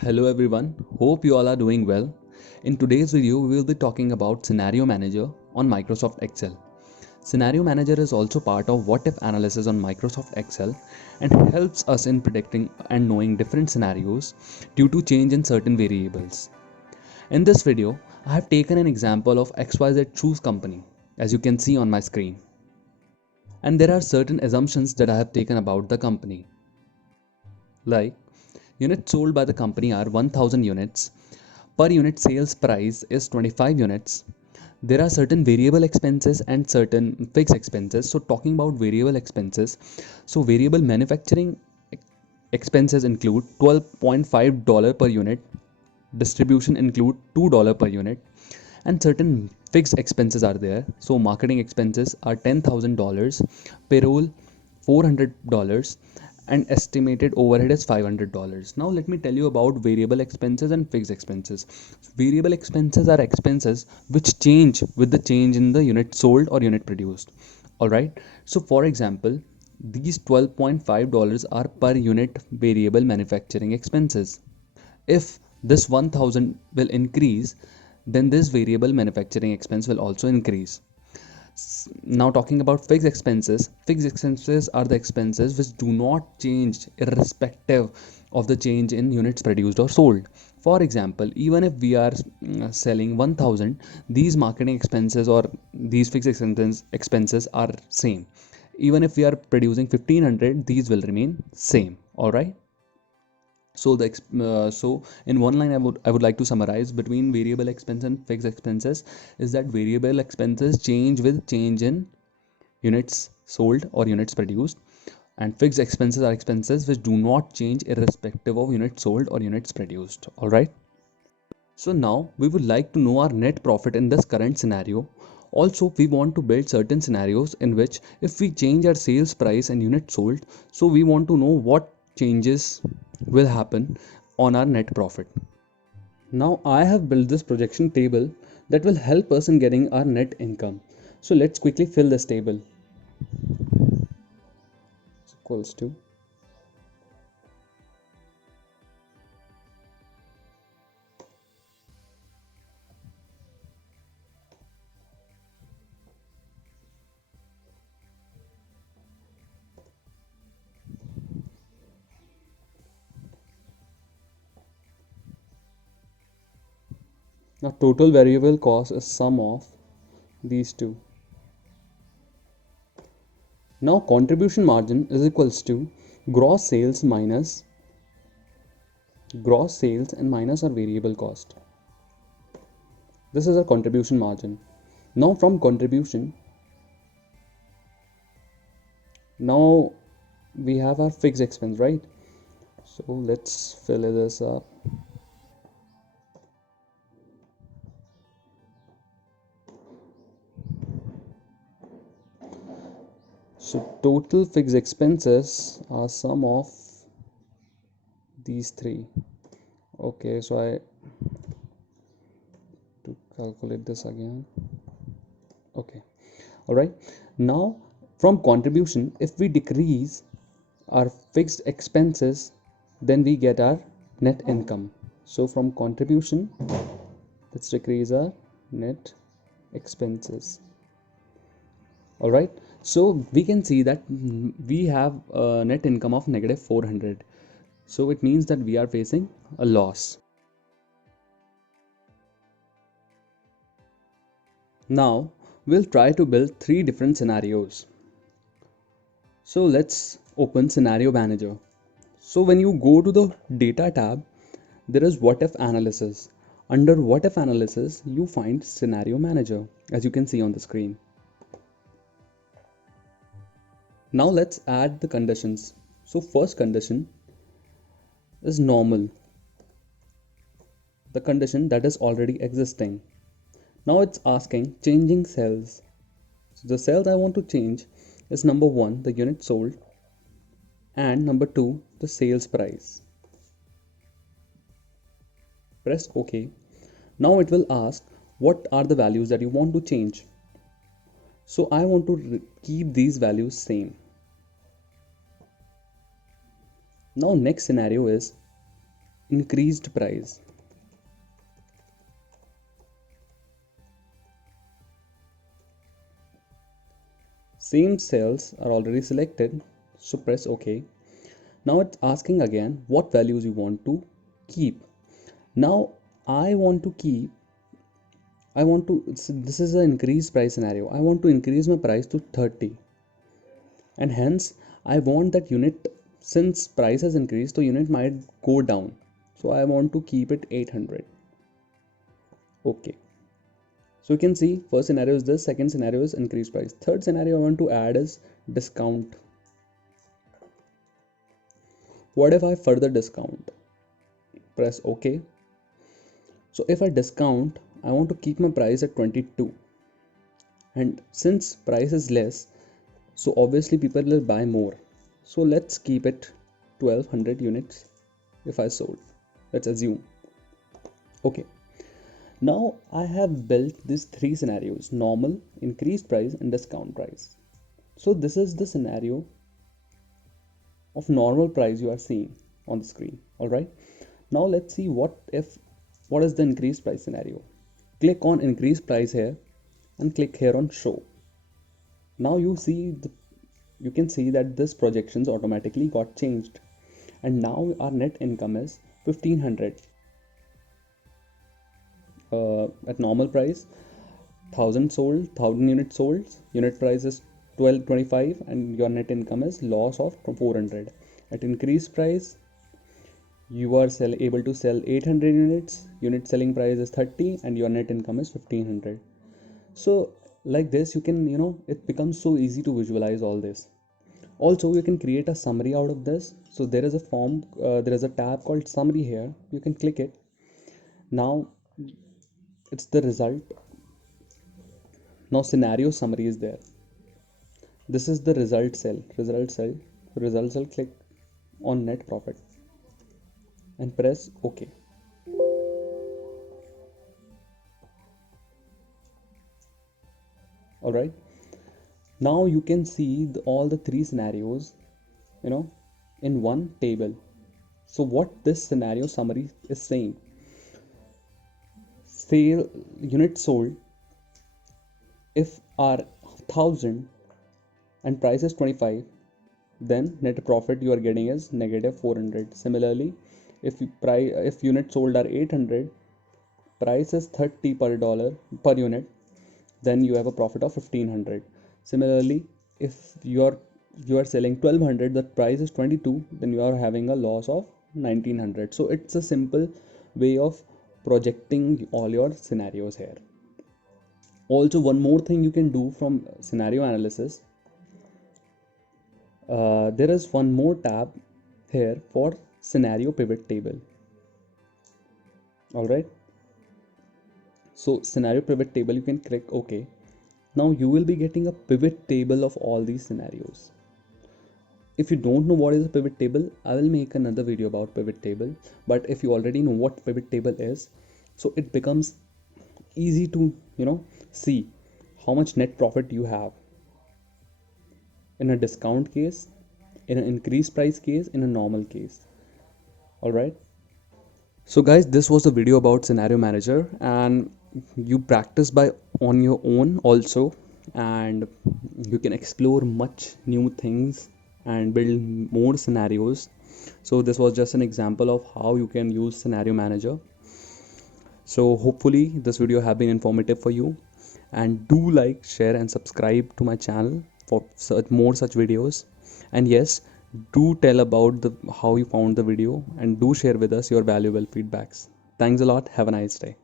Hello everyone, hope you all are doing well. In today's video, we will be talking about Scenario Manager on Microsoft Excel. Scenario Manager is also part of what if analysis on Microsoft Excel and helps us in predicting and knowing different scenarios due to change in certain variables. In this video, I have taken an example of XYZ Shoes Company, as you can see on my screen. And there are certain assumptions that I have taken about the company. Like, units sold by the company are 1000 units. Per unit sales price is 25 units. There are certain variable expenses and certain fixed expenses. So talking about variable expenses, so variable manufacturing expenses include $12.5 per unit, distribution include $2 per unit, and certain fixed expenses are there. So marketing expenses are $10,000, payroll $400, and estimated overhead is $500. Now let me tell you about variable expenses and fixed expenses. Variable expenses are expenses which change with the change in the unit sold or unit produced. All right. So for example, these $12.5 are per unit variable manufacturing expenses. If this 1000 will increase, then this variable manufacturing expense will also increase. Now talking about fixed expenses are the expenses which do not change irrespective of the change in units produced or sold. For example, even if we are selling 1000, these marketing expenses or these expenses are same. Even if we are producing 1500, these will remain same. All right. So in one line, I would like to summarize between variable expense and fixed expenses is that variable expenses change with change in units sold or units produced, and fixed expenses are expenses which do not change irrespective of units sold or units produced. All right. So now we would like to know our net profit in this current scenario. Also, we want to build certain scenarios in which if we change our sales price and unit sold, so we want to know what changes will happen on our net profit. Now I have built this projection table that will help us in getting our net income. So let's quickly fill this table. It's equals to now total variable cost is sum of these two. Now contribution margin is equals to gross sales and minus our variable cost. This is our contribution margin. Now from contribution, now we have our fixed expense, right? So let's fill this up. So total fixed expenses are sum of these three. Okay, so I to calculate this again. Okay, all right. Now from contribution, if we decrease our fixed expenses, then we get our net income. So from contribution, let's decrease our net expenses. All right. So we can see that we have a net income of negative 400. So it means that we are facing a loss. Now we'll try to build three different scenarios. So let's open Scenario Manager. So when you go to the Data tab, there is What If Analysis. Under What If Analysis, you find Scenario Manager, as you can see on the screen. Now let's add the conditions. So first condition is normal, the condition that is already existing. Now it's asking changing cells. So the cells I want to change is number 1, the unit sold, and number 2, the sales price. Press OK. Now it will ask what are the values that you want to change. So I want to keep these values same. Now next scenario is increased price. Same cells are already selected, so press OK. Now it's asking again what values you want to keep. Now I want to keep, this is an increased price scenario. I want to increase my price to 30, and hence I want that unit, since price has increased, so unit might go down. So I want to keep it 800. Okay. So you can see first scenario is this, second scenario is increased price. Third scenario I want to add is discount. What if I further discount? Press OK. So if I discount, I want to keep my price at 22. And since price is less, so obviously people will buy more. So let's keep it 1200 units if I sold. Let's assume. Okay. Now I have built these three scenarios: normal, increased price, and discount price. So this is the scenario of normal price you are seeing on the screen. Alright. Now let's see what is the increased price scenario. Click on increased price here and click here on show. Now you can see that this projections automatically got changed, and now our net income is 1500. At normal price, 1000 sold, 1000 units sold, unit price is 1225, and your net income is loss of 400. At increased price, you are able to sell 800 units, unit selling price is 30, and your net income is 1500. So like this you can, it becomes so easy to visualize all this. Also you can create a summary out of this. So there is a form, there is a tab called summary here. You can click it. Now it's the result. Now scenario summary is there. This is the result cell. Click on net profit and press OK. Alright, now you can see all the three scenarios in one table. So what this scenario summary is saying: sale units sold, if are 1000 and price is 25, then net profit you are getting is negative 400. Similarly, if units sold are 800, price is 30 per dollar per unit, then you have a profit of 1500. Similarly, if you are selling 1200, the price is 22, then you are having a loss of 1900. So it's a simple way of projecting all your scenarios here. Also, one more thing you can do from scenario analysis, there is one more tab here for scenario pivot table. Alright, so scenario pivot table, you can click OK. Now you will be getting a pivot table of all these scenarios. If you don't know what is a pivot table, I will make another video about pivot table. But if you already know what pivot table is, so it becomes easy to see how much net profit you have in a discount case, in an increased price case, in a normal case. Alright, so guys, this was the video about scenario manager, and you practice by on your own also, and you can explore much new things and build more scenarios. So this was just an example of how you can use scenario manager. So hopefully this video have been informative for you, and do like, share and subscribe to my channel for more such videos. And yes, do tell about how you found the video, and do share with us your valuable feedbacks. Thanks a lot. Have a nice day.